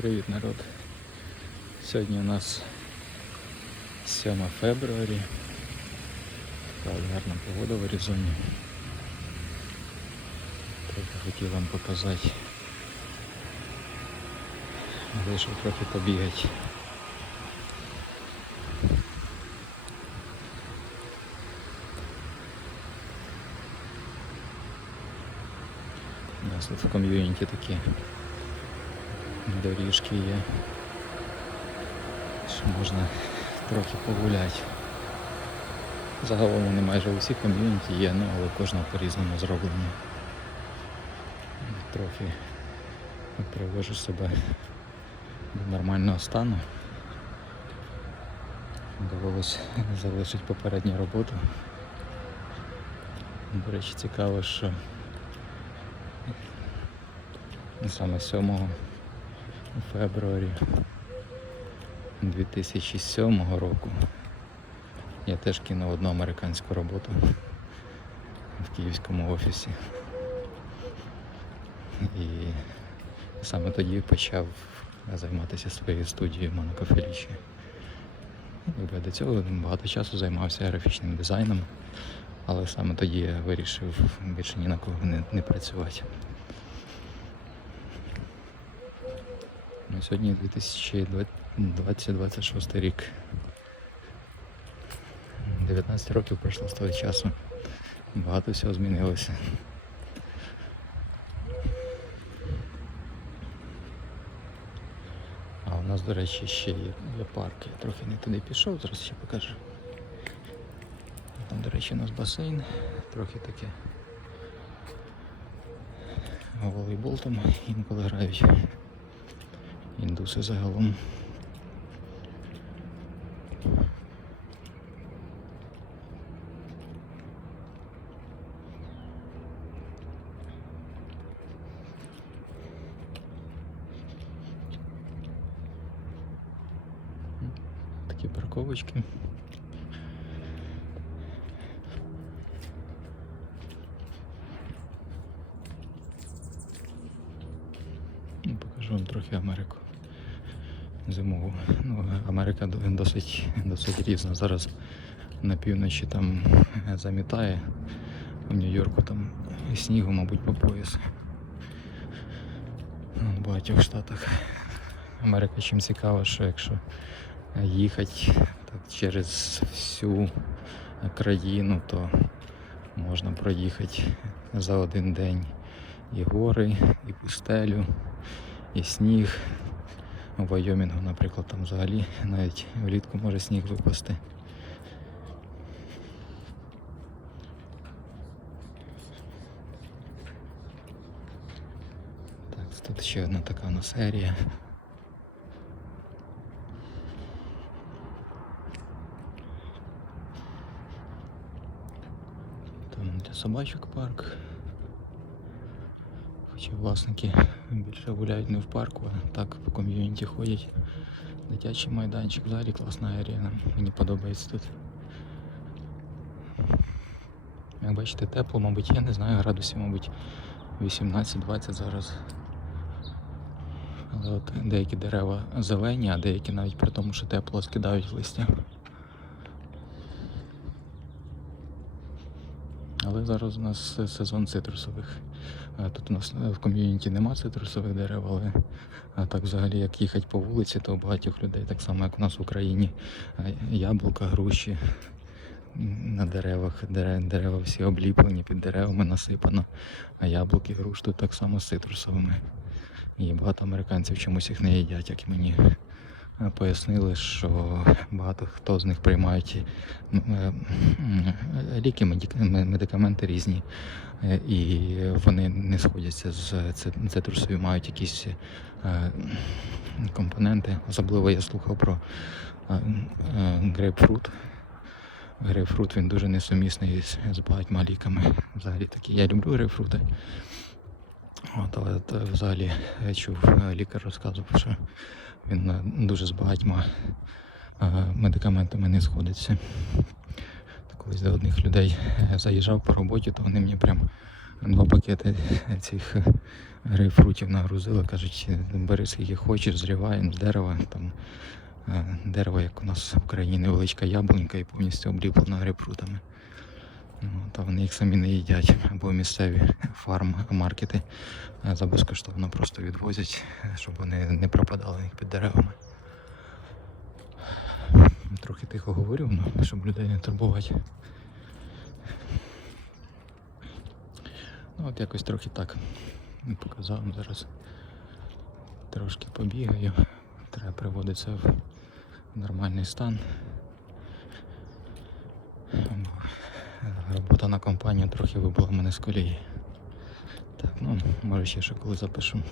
Привіт, народ. Сьогодні у нас 7 феврарі. Така гарна погода в Аризоні. Трохи хотів вам показати. Вийшов трохи побігати. У нас тут в ком'юніті такі доріжки є. Що можна трохи погуляти. Загалом вони майже у всіх ком'юніті є, ну але кожного по-різному зроблені. Трохи привожу себе до нормального стану. Довелось залишити попередню роботу. До речі, цікаво, що саме 7 феврарі 2007 року я теж кинув одну американську роботу в київському офісі. І саме тоді почав займатися своєю студією Монако Фелічі. Якби До цього багато часу займався графічним дизайном, але саме тоді я вирішив більше ні на кого не, не працювати. Ну, сьогодні 2026 рік. 19 років пройшло з того часу. Багато всього змінилося. А у нас, до речі, ще є, є парк. Я трохи не туди пішов, зараз ще покажу. Там, до речі, у нас басейн, трохи таке. Волейбол там інколи грають. Індуси загалом. Такі парковочки. Ну, Покажу вам трохи Америку. Зимову. Ну, Америка досить, досить різна. Зараз на півночі там замітає. У Нью-Йорку там снігу, мабуть, по пояс. Ну, В багатьох штатах. Америка чим цікава, що якщо їхати так, через всю країну, то можна проїхати за один день і гори, і пустелю, і сніг. Вайомінгу, наприклад, там взагалі навіть влітку може сніг випасти. Так, тут ще одна така у нас серія. Там для собачок парк. Хоча власники більше гуляють не в парку, а так по ком'юніті ходять. Дитячий майданчик, взагалі класна арена. Мені подобається тут. Як бачите, тепло, мабуть, я не знаю, градусів, мабуть, 18-20 зараз. Але от деякі дерева зелені, а деякі навіть при тому, що тепло скидають листя. Але зараз у нас сезон цитрусових. Е, Тут у нас е, в ком'юніті нема цитрусових дерев, але е, так взагалі як їхати по вулиці, то у багатьох людей, так само як у нас в Україні, яблука, груші на деревах, дерева всі обліплені, під деревами насипано, а яблуки, груш тут так само з цитрусовими. І багато американців чомусь їх не їдять, як і мені пояснили, що багато хто з них приймають е, м, ліки, медик- медикаменти різні, е, і вони не сходяться з ци- цитрусові, мають якісь е, компоненти. Особливо я слухав про е, е, грейпфрут. Грейпфрут він дуже несумісний з багатьма ліками. Взагалі такі. Я люблю грейпфрути. От, але взагалі я чув, е, лікар розказував, що він е, дуже з багатьма е, медикаментами не сходиться. Колись до одних людей заїжджав по роботі, то вони мені прям Два пакети цих грейпфрутів нагрузили, кажуть, бери скільки хочеш, зрівай з дерева. Там дерево, як у нас в країні невеличка яблунька і повністю обліплена грейпфрутами. Та вони їх самі не їдять, або місцеві фарм-маркети е, за безкоштовно просто відвозять, щоб вони не пропадали них під деревами. Трохи тихо говорю, ну, щоб людей не турбувати. Ну от якось трохи так показав зараз. Трошки побігаю. Треба приводити це в нормальний стан. Бо Робота на компанію трохи вибила мене з колії. Так, ну може ще ще коли запишу.